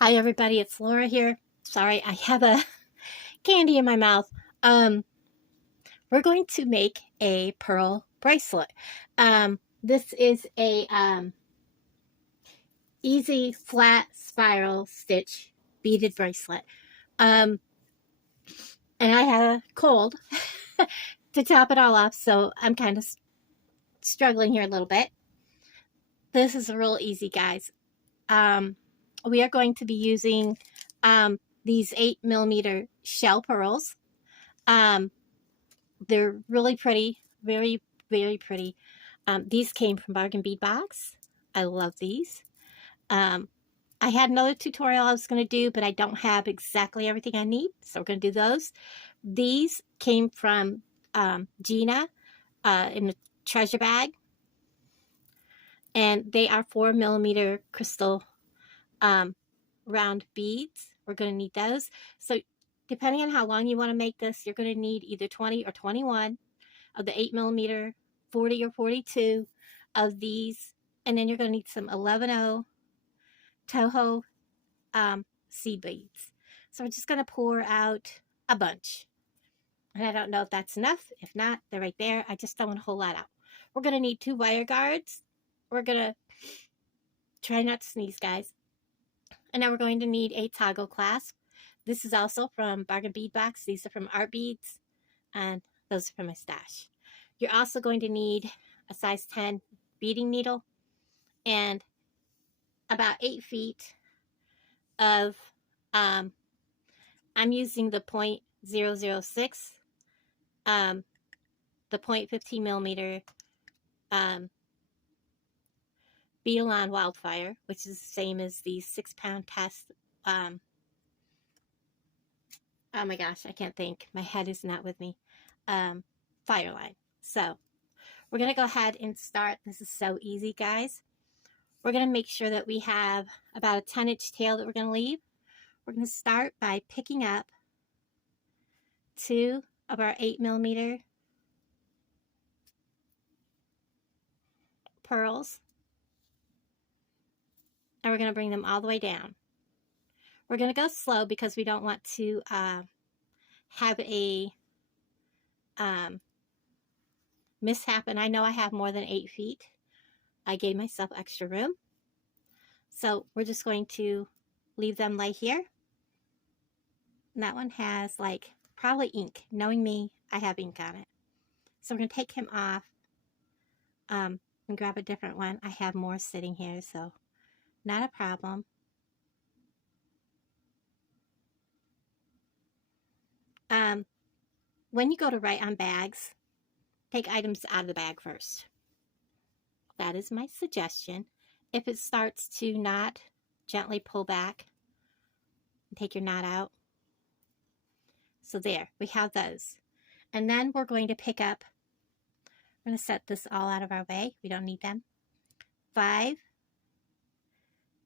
Hi everybody, it's Laura here. Sorry, I have a candy in my mouth. We're going to make a pearl bracelet. This is a easy flat spiral stitch beaded bracelet. And I had a cold to top it all off, so I'm kind of struggling here a little bit. This is real easy, guys. We are going to be using these 8mm shell pearls. They're really pretty, very, very pretty. These came from Bargain Bead Box. I love these. I had another tutorial I was going to do, but I don't have exactly everything I need, so we're going to do those. These came from Gina in a treasure bag, and they are 4mm crystal round beads. We're going to need those. So depending on how long you want to make this, you're going to need either 20 or 21 of the 8mm, 40 or 42 of these, and then you're going to need some 11O Toho seed beads. So we're just going to pour out a bunch, and I don't know if that's enough. If not, they're right there. I just don't want a whole lot out. We're going to need 2 wire guards. We're going to try not to sneeze, guys. And now we're going to need a toggle clasp. This is also from Bargain Bead Box. These are from Art Beads, and those are from my stash. You're also going to need a size 10 beading needle and about 8 feet of, I'm using the .006, the 0.15mm Beadalon Wildfire, which is the same as the 6-pound test. Oh my gosh, I can't think. My head is not with me. Fireline. So we're going to go ahead and start. This is so easy, guys. We're going to make sure that we have about a 10-inch tail that we're going to leave. We're going to start by picking up 2 of our 8mm pearls, and we're going to bring them all the way down. We're going to go slow because we don't want to have a mishap, and I know I have more than 8 feet. I gave myself extra room. So we're just going to leave them lay here. And that one has like probably ink. Knowing me, I have ink on it. So we're going to take him off and grab a different one. I have more sitting here, so not a problem. When you go to write on bags, take items out of the bag first. That is my suggestion. If it starts to knot, gently pull back and take your knot out. So there, we have those. And then we're going to pick up, we're going to set this all out of our way. We don't need them. 5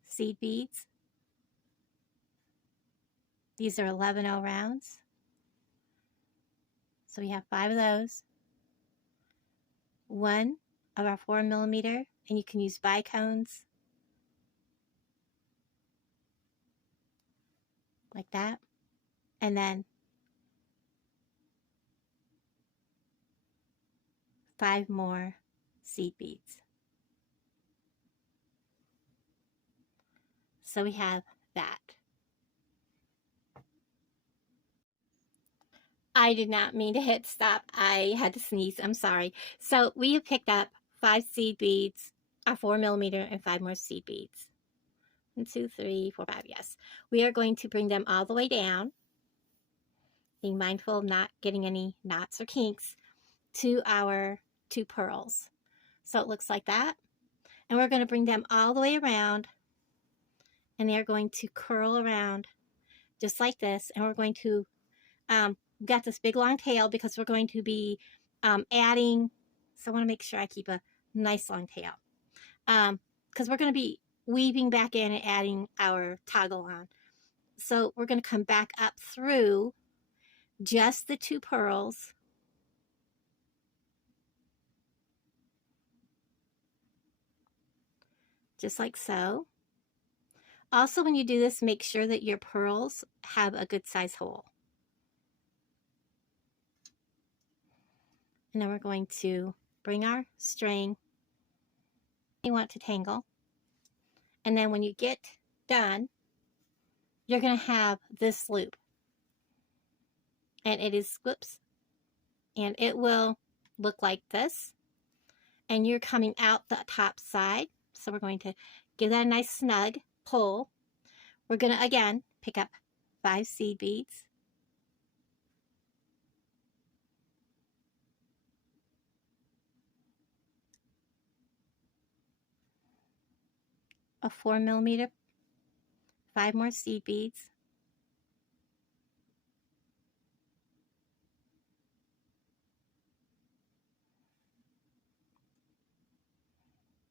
seed beads. These are 11O rounds. So we have 5 of those. 1 of our 4mm, and you can use bicones like that. And then 5 more seed beads. So we have that. I did not mean to hit stop. I had to sneeze. I'm sorry. So we have picked up 5 seed beads, our 4mm, and 5 more seed beads. 1, 2, 3, 4, 5. Yes. We are going to bring them all the way down, being mindful of not getting any knots or kinks, to our 2 pearls. So it looks like that. And we're going to bring them all the way around, and they're going to curl around just like this. And we're going to, we've got this big long tail because we're going to be adding, so I want to make sure I keep a nice long tail. Because we're going to be weaving back in and adding our toggle on. So we're going to come back up through just the 2 pearls. Just like so. Also, when you do this, make sure that your pearls have a good size hole. And then we're going to bring our string you want to tangle. And then when you get done, you're going to have this loop. And it is, whoops, and it will look like this. And you're coming out the top side. So we're going to give that a nice snug pull. We're going to, again, pick up 5 seed beads. A 4mm, 5 more seed beads.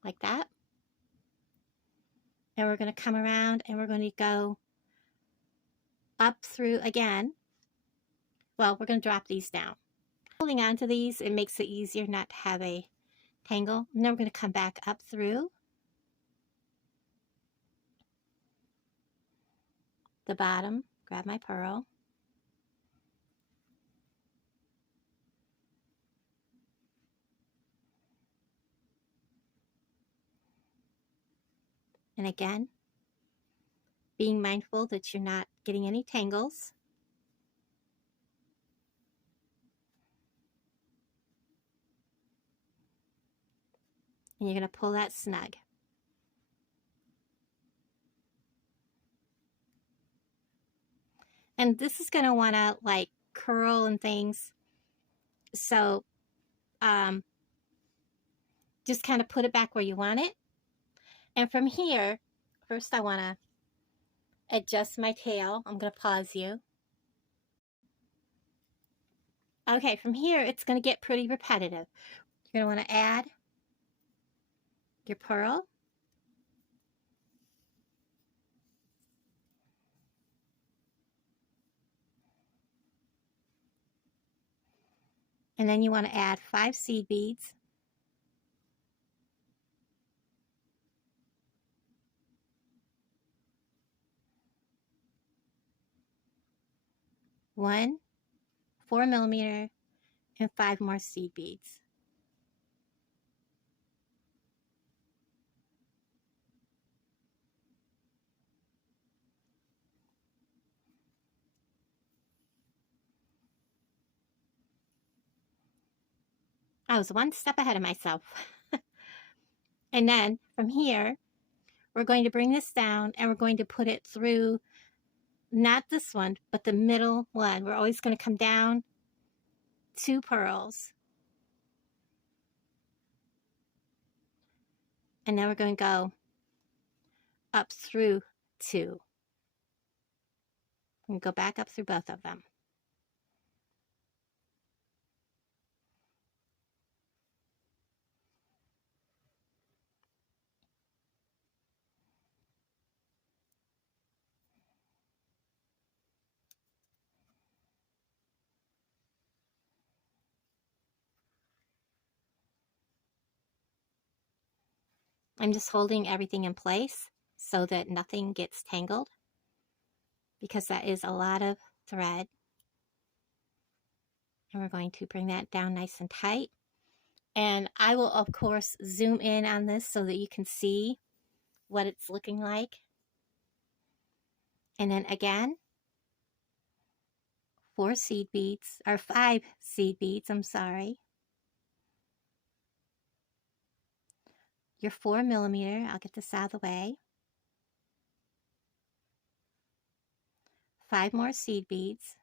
Like that. And we're going to come around and we're going to go up through again. Well, we're going to drop these down. Holding on to these, it makes it easier not to have a tangle. And then we're going to come back up through the bottom, grab my pearl. And again, being mindful that you're not getting any tangles. And you're going to pull that snug. And this is going to want to like curl and things. So just kind of put it back where you want it. And from here, first I want to adjust my tail. I'm going to pause you. Okay, from here, it's going to get pretty repetitive. You're going to want to add your pearl. And then you want to add 5 seed beads. One 4mm and 5 more seed beads. I was one step ahead of myself. And then from here, we're going to bring this down and we're going to put it through, not this one, but the middle one. We're always going to come down 2 pearls. And then we're going to go up through 2. And go back up through both of them. I'm just holding everything in place so that nothing gets tangled, because that is a lot of thread. And we're going to bring that down nice and tight. And I will, of course, zoom in on this so that you can see what it's looking like. And then again, 4 seed beads, or 5 seed beads, I'm sorry. Your 4mm, I'll get this out of the way. 5 more seed beads.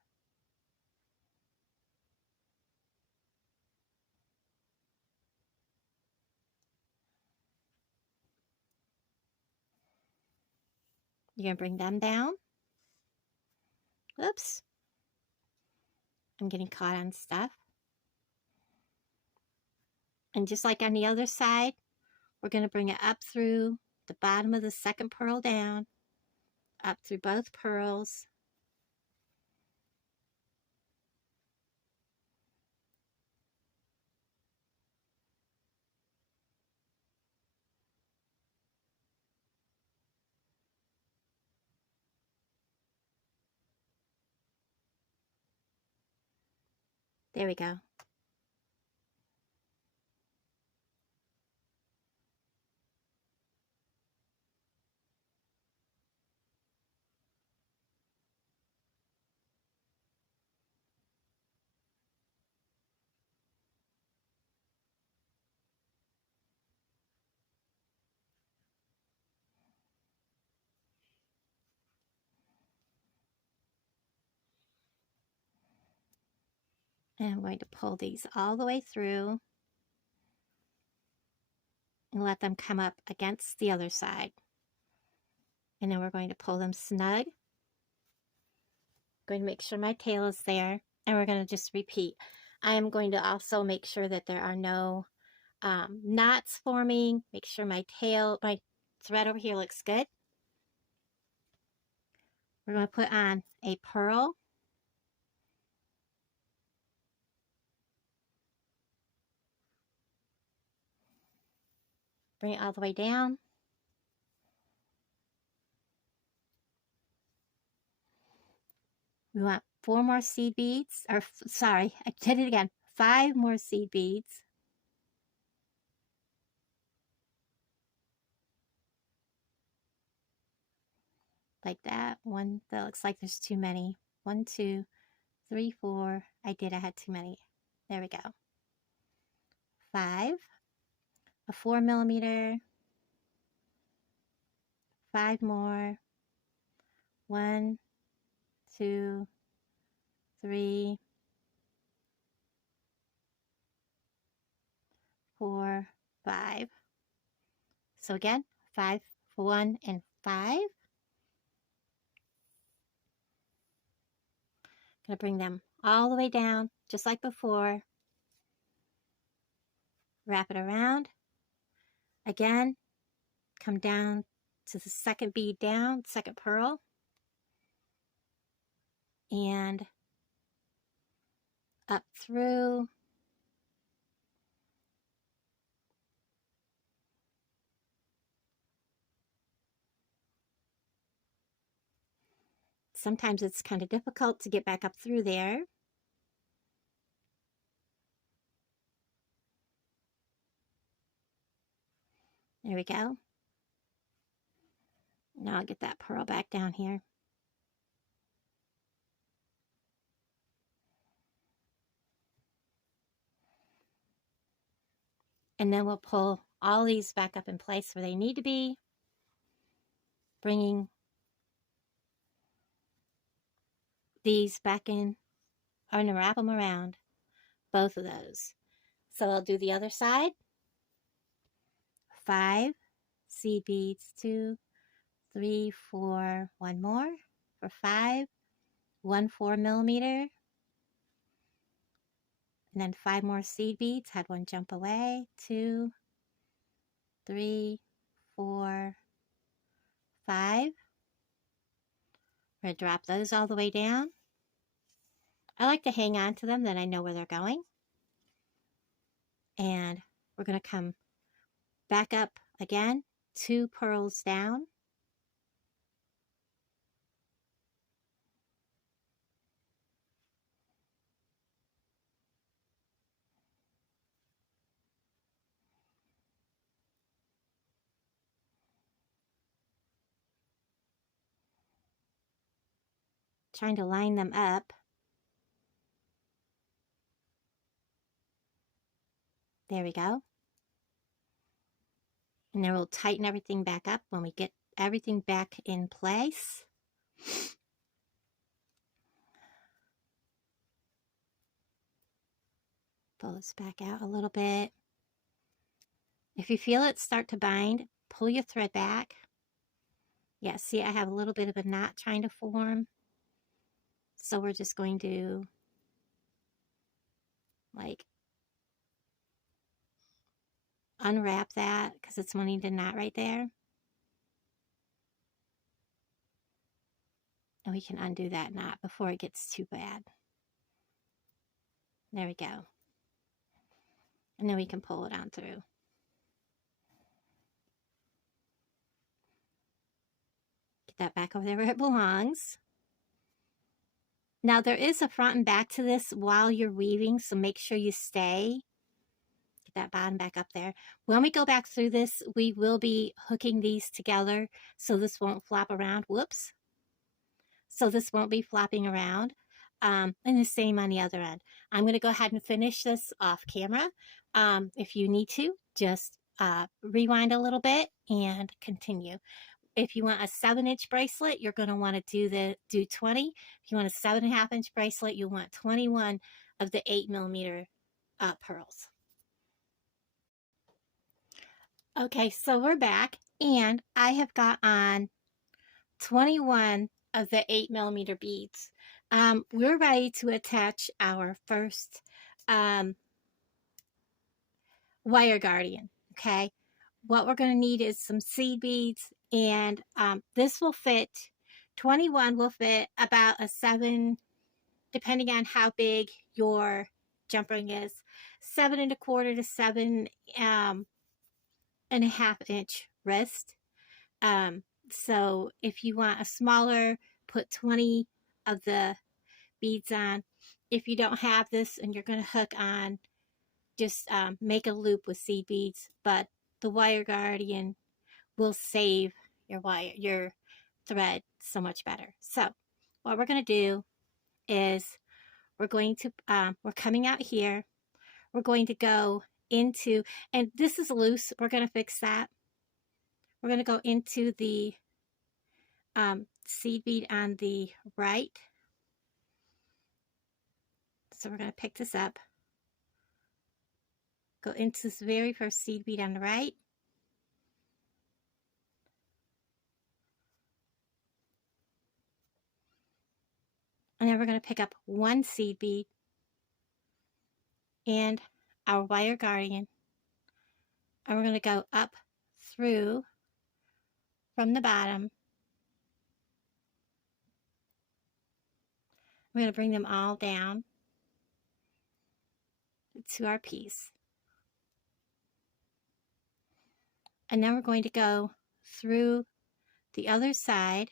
You're going to bring them down. Oops. I'm getting caught on stuff. And just like on the other side, we're going to bring it up through the bottom of the second pearl down, up through both pearls. There we go. And I'm going to pull these all the way through and let them come up against the other side. And then we're going to pull them snug. Going to make sure my tail is there, and we're going to just repeat. I am going to also make sure that there are no knots forming. Make sure my thread over here looks good. We're going to put on a pearl. Bring it all the way down. We want 4 more seed beads, or sorry, I did it again. 5 more seed beads. Like that. One, that looks like there's too many. 1, 2, 3, 4. I had too many. There we go. 5. A 4mm. 5 more. 1, 2, 3, 4, 5. So again, 5, 1, and 5. Gonna bring them all the way down, just like before. Wrap it around. Again, come down to the second bead down, second pearl. And up through. Sometimes it's kind of difficult to get back up through there. There we go. Now I'll get that pearl back down here. And then we'll pull all these back up in place where they need to be, bringing these back in. I'm going to wrap them around, both of those. So I'll do the other side. 5 seed beads, 2, 3, 4, 1 more for 5, 1 4mm, and then 5 more seed beads. Had one jump away. 2, 3, 4, 5. We're going to drop those all the way down. I like to hang on to them, then I know where they're going. And we're going to come back up again, 2 pearls down. Trying to line them up. There we go. And then we'll tighten everything back up when we get everything back in place. Pull this back out a little bit. If you feel it start to bind, pull your thread back. Yeah, see, I have a little bit of a knot trying to form. So we're just going to like unwrap that because it's wanting to knot right there. And we can undo that knot before it gets too bad. There we go. And then we can pull it on through. Get that back over there where it belongs. Now there is a front and back to this while you're weaving, so make sure you stay. Get that bottom back up there. When we go back through this, we will be hooking these together so this won't flop around. Whoops. So this won't be flopping around. And the same on the other end. I'm going to go ahead and finish this off camera. If you need to, just rewind a little bit and continue. If you want a 7-inch bracelet, you're going to want to do 20. If you want a 7.5-inch bracelet, you'll want 21 of the 8mm pearls. Okay, so we're back, and I have got on 21 of the 8mm beads. We're ready to attach our first wire guardian. Okay, what we're going to need is some seed beads, and this will fit, 21 will fit about a 7, depending on how big your jump ring is, 7.25 to 7.5-inch wrist. So if you want a smaller, put 20 of the beads on. If you don't have this and you're going to hook on, just make a loop with seed beads, but the wire guardian will save your thread so much better. So what we're going to do is we're coming out here. We're going to go into, and this is loose, we're going to fix that. We're going to go into the seed bead on the right. So we're going to pick this up, go into this very first seed bead on the right, and then we're going to pick up one seed bead and our wire guardian, and we're going to go up through from the bottom. We're going to bring them all down to our piece. And then we're going to go through the other side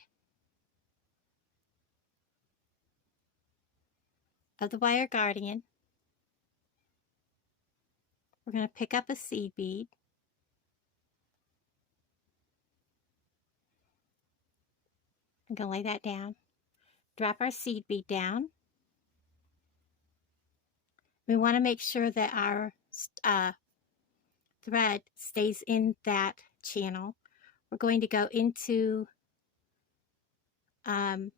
of the wire guardian. We're going to pick up a seed bead. I'm going to lay that down. Drop our seed bead down. We want to make sure that our thread stays in that channel. We're going to go into, we're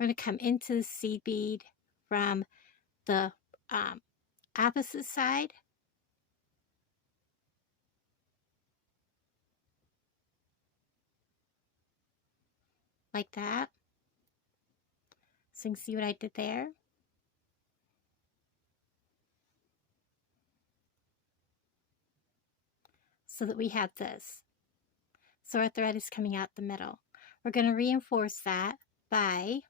going to come into the seed bead from the opposite side. Like that. So you can see what I did there. So that we have this. So our thread is coming out the middle. We're going to reinforce that by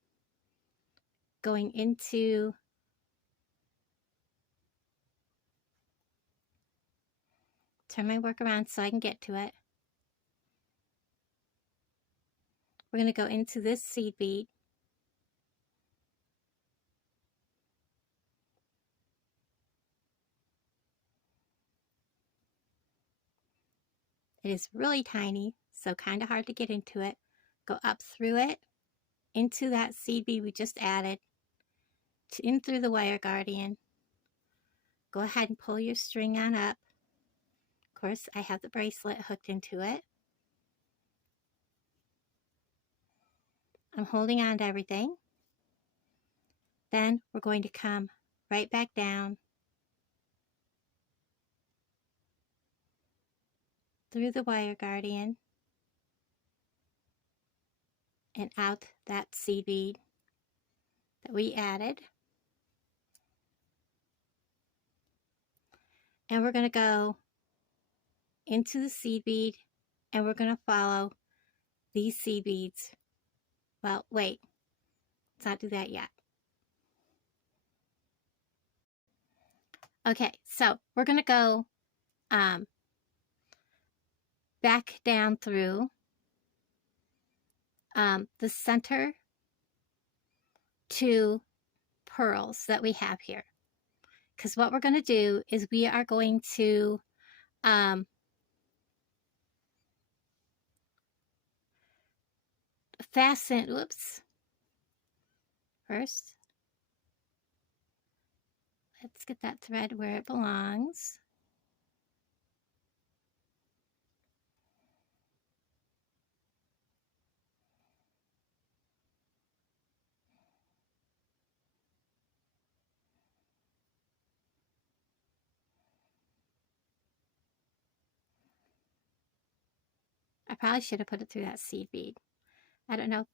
going into turn my work around so I can get to it. We're going to go into this seed bead. It is really tiny, so kind of hard to get into it. Go up through it, into that seed bead we just added, in through the wire guardian. Go ahead and pull your string on up. Of course, I have the bracelet hooked into it. I'm holding on to everything. Then we're going to come right back down through the wire guardian and out that seed bead that we added. And we're going to go into the seed bead and we're going to follow these seed beads. Well, wait, let's not do that yet. Okay, so we're going to go back down through the center 2 pearls that we have here. Because what we're going to do is we are going to fasten, whoops, first, let's get that thread where it belongs. I probably should have put it through that seed bead. I don't know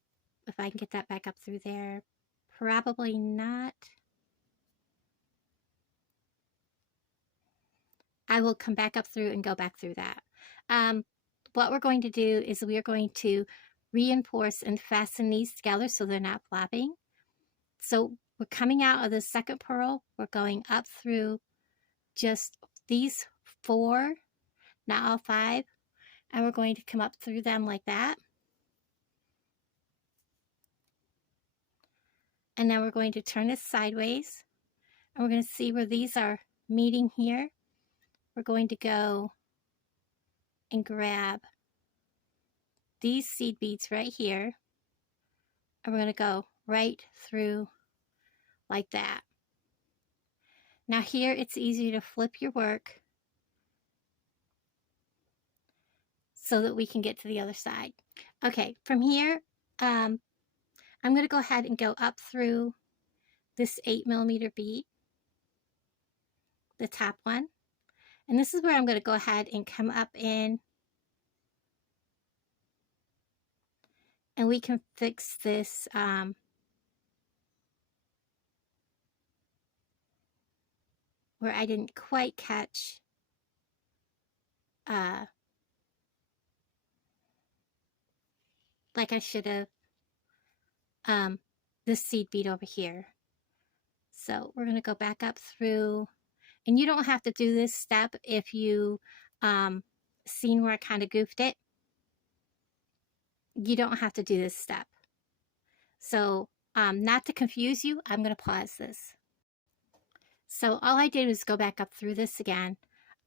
if I can get that back up through there. Probably not. I will come back up through and go back through that. What we're going to do is we are going to reinforce and fasten these together so they're not flopping. So we're coming out of the second pearl. We're going up through just these 4, not all 5, and we're going to come up through them like that. And then we're going to turn this sideways, and we're going to see where these are meeting here. We're going to go and grab these seed beads right here, and we're going to go right through like that. Now here it's easier to flip your work so that we can get to the other side. Okay, from here, I'm going to go ahead and go up through this 8mm bead, the top one. And this is where I'm going to go ahead and come up in, and we can fix this where I didn't quite catch like I should have this seed bead over here. So we're going to go back up through, and you don't have to do this step if you seen where I kind of goofed it. You don't have to do this step. So not to confuse you, I'm going to pause this. So all I did was go back up through this again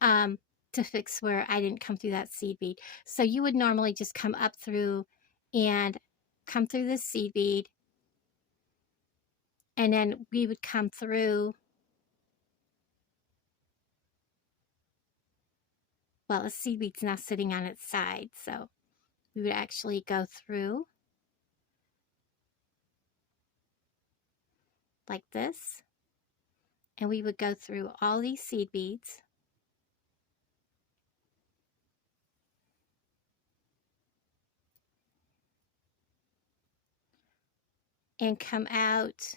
to fix where I didn't come through that seed bead. So you would normally just come up through and come through this seed bead, and then we would come through, well, the seed bead's now sitting on its side, so we would actually go through like this, and we would go through all these seed beads. And come out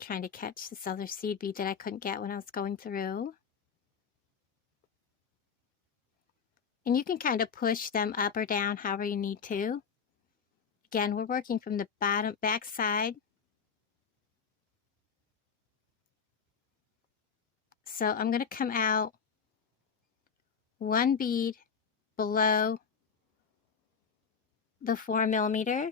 trying to catch this other seed bead that I couldn't get when I was going through. And you can kind of push them up or down however you need to. Again, we're working from the back side. So I'm going to come out 1 bead below the 4mm.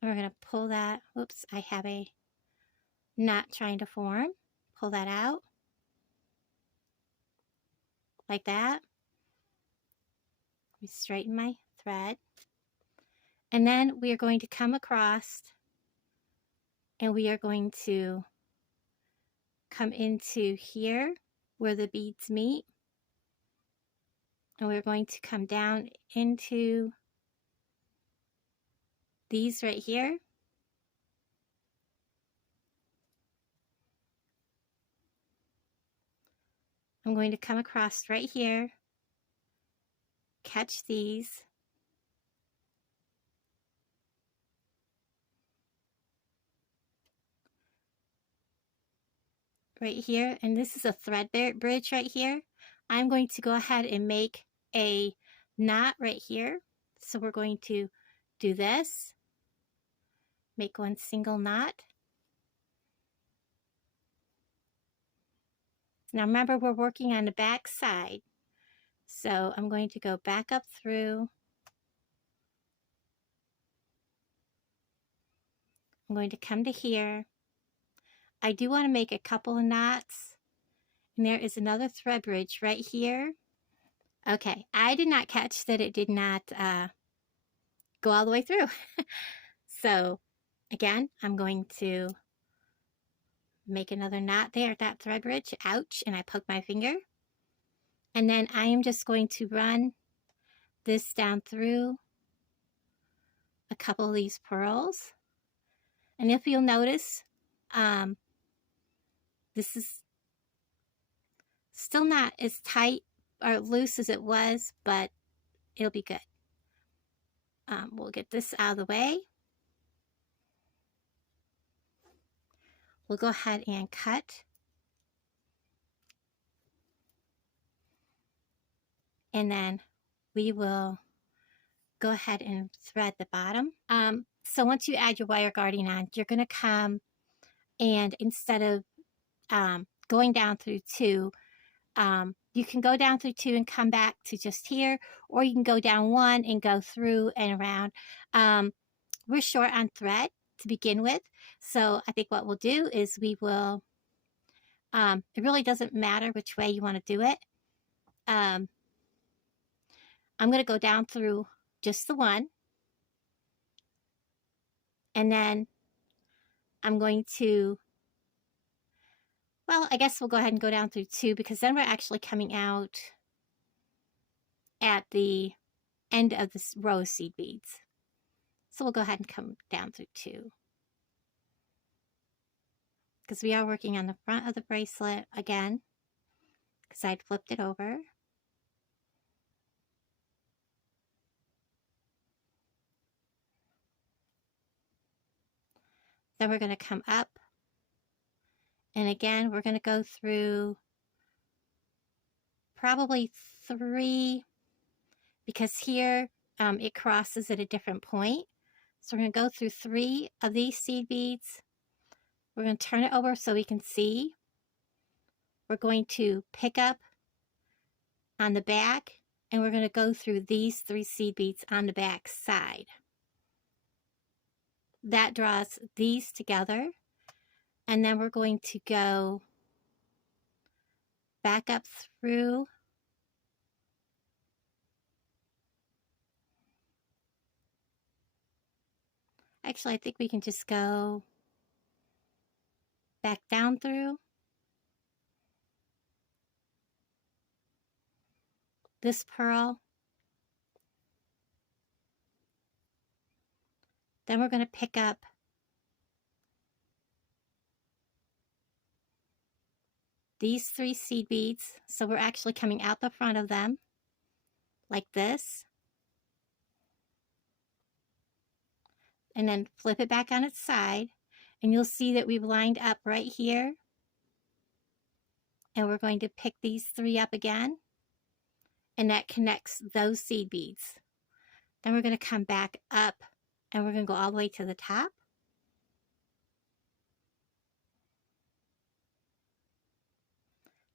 We're going to pull that. Whoops, I have a knot trying to form. Pull that out like that. Let me straighten my thread. And then we are going to come across, and we are going to come into here where the beads meet, and we're going to come down into these right here. I'm going to come across right here, catch these, right here, and this is a thread bridge right here. I'm going to go ahead and make a knot right here. So we're going to do this, make 1 single knot, Now remember, we're working on the back side. So I'm going to go back up through. I'm going to come to here. I do want to make a couple of knots. And there is another thread bridge right here. Okay, I did not catch that it did not go all the way through. So again, I'm going to make another knot there at that thread bridge. Ouch, and I poked my finger. And then I am just going to run this down through a couple of these pearls. And if you'll notice, this is still not as tight or loose as it was, but it'll be good. We'll get this out of the way. We'll go ahead and cut. And then we will go ahead and thread the bottom. So once you add your wire guarding on, you're going to come and instead of going down through 2, you can go down through 2 and come back to just here, or you can go down 1 and go through and around. We're short on thread to begin with, so I think what we'll do is we will, it really doesn't matter which way you want to do it. I'm going to go down through just the 1, and then I'm going to, well, I guess we'll go ahead and go down through 2, because then we're actually coming out at the end of this row of seed beads. So we'll go ahead and come down through 2. Because we are working on the front of the bracelet again, because I'd flipped it over. Then we're going to come up. And again, we're going to go through probably 3, because here it crosses at a different point. So we're going to go through 3 of these seed beads. We're going to turn it over so we can see. We're going to pick up on the back, and we're going to go through these 3 seed beads on the back side. That draws these together, and then we're going to go back up through actually, I think we can just go back down through this pearl. Then we're going to pick up these 3 seed beads. So we're actually coming out the front of them like this. And then flip it back on its side. And you'll see that we've lined up right here. And we're going to pick these 3 up again. And that connects those seed beads. Then we're going to come back up and we're going to go all the way to the top.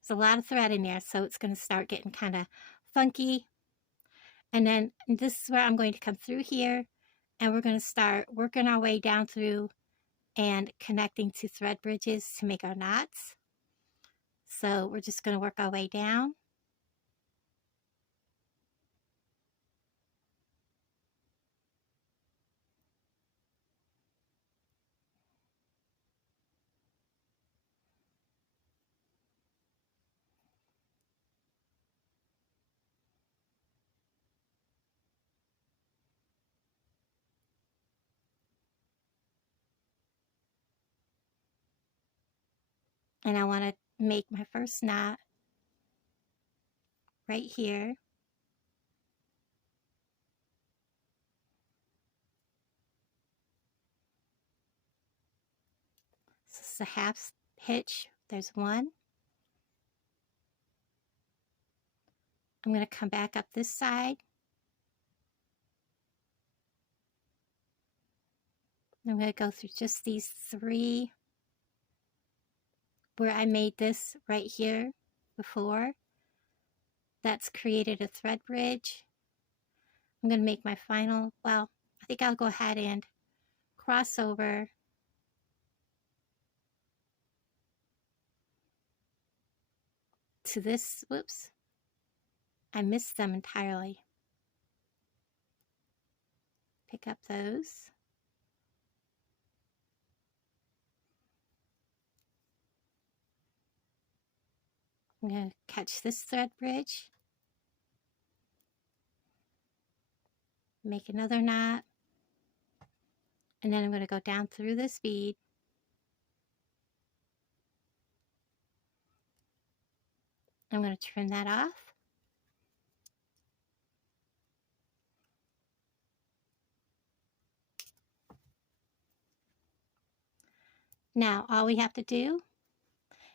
There's a lot of thread in there, so it's going to start getting kind of funky. And then this is where I'm going to come through here, and we're going to start working our way down through and connecting to thread bridges to make our knots. So we're just going to work our way down. And I want to make my first knot right here. So it's a half hitch. There's 1. I'm going to come back up this side. I'm going to go through just these 3 where I made this right here. before. That's created a thread bridge. I'm going to make my final, well, I think I'll go ahead and cross over to this. Whoops, I missed them entirely. Pick up those. I'm going to catch this thread bridge, make another knot, and then I'm going to go down through this bead. I'm going to trim that off. Now all we have to do,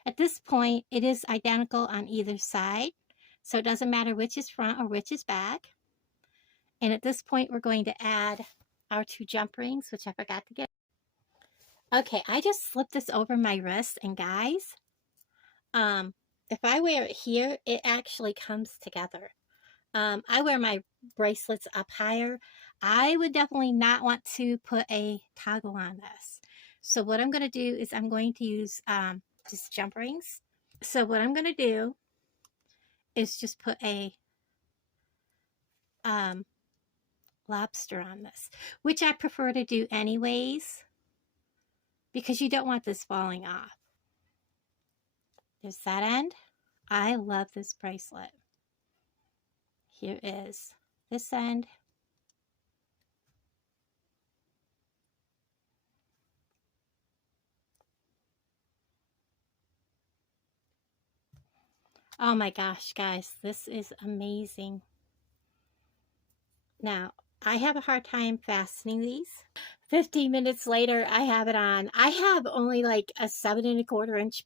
at this point it is identical on either side, so it doesn't matter which is front or which is back. And at this point we're going to add our 2 jump rings, which I forgot to get. Okay, I just slipped this over my wrist, and guys, if I wear it here, it actually comes together. I wear my bracelets up higher. I would definitely not want to put a toggle on this. So what I'm going to do is I'm going to use just jump rings. So what I'm going to do is just put a lobster on this, which I prefer to do anyways, because you don't want this falling off. There's that end. I love this bracelet. Here is this end. Oh my gosh, guys, this is amazing. Now, I have a hard time fastening these. 15 minutes later, I have it on. I have only like a 7 1/4 inch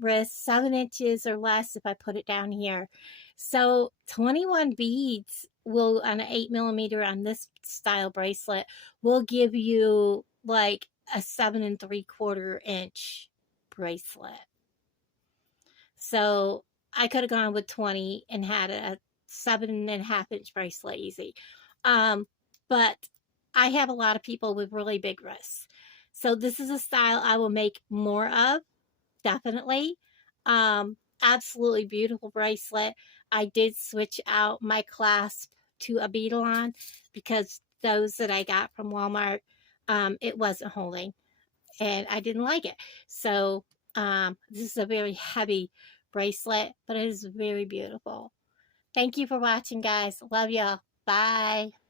wrist, 7 inches or less if I put it down here. So 21 beads will, on an 8mm on this style bracelet, will give you like a 7 3/4 inch bracelet. So I could have gone with 20 and had a 7 1/2 inch bracelet easy. But I have a lot of people with really big wrists. So this is a style I will make more of, definitely. Absolutely beautiful bracelet. I did switch out my clasp to a beadle-on because those that I got from Walmart, it wasn't holding and I didn't like it. So this is a very heavy bracelet, but it is very beautiful. Thank you for watching, guys. Love y'all. Bye.